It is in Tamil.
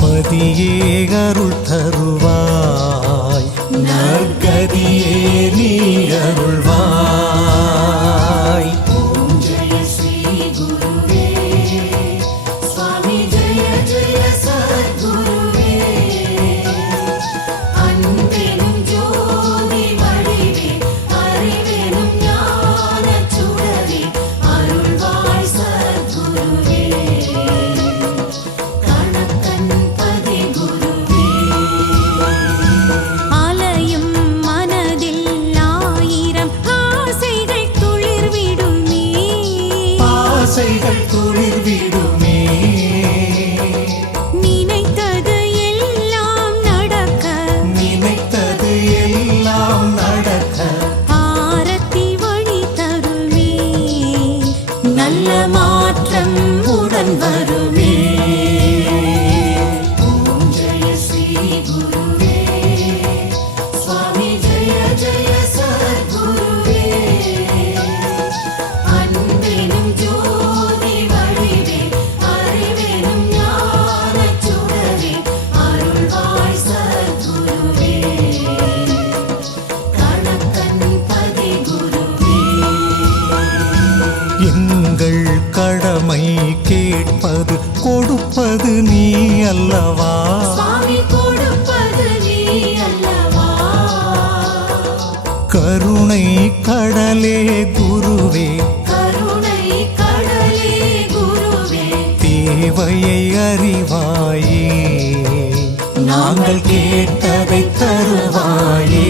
பதியே அருள் தருவாய், நற்கதியே நீ அருள்வாய். ஓம் ஜெய ஸ்ரீ குருவே சுவாமி, ஜெய ஜெய சத்குருவே. அன்பெனும் ஜோதி வடிவே, அறிவெனும் ஞானச் சுடரே, அருள்வாய் சத்குருவே. கணக்கன் பதி குருவே. ஆலயம் மனதில் ஆயிரம் ஆசைகள் துளிர்விடுமே, ஆசைகள் துளிர்விடுமே, நினைத்தது எல்லாம் நடக்க, நினைத்தது எல்லாம் நடக்க ஆரத்தி வழி தருமே, நல்ல மாற்றம் உடன் வருமே. ஓம் ஜெய ஸ்ரீ குருவே சுவாமி, ஜெய ஜெய சத்குருவே. அன்பெனும் ஜோதி வடிவே, அறிவெனும் ஞானச் சுடரே, அருள்வாய் சத்குருவே. கணக்கன் பதி குருவே. எங்கள் கடமை கேட்பது கொடுப்பது நீ அல்லவா, சுவாமி, கொடுப்பது நீ அல்லவா. கருணை கடலே குருவே, கருணை கடலே குருவே. தேவையை அறிவாயே, நாங்கள் கேட்டதை தருவாயே.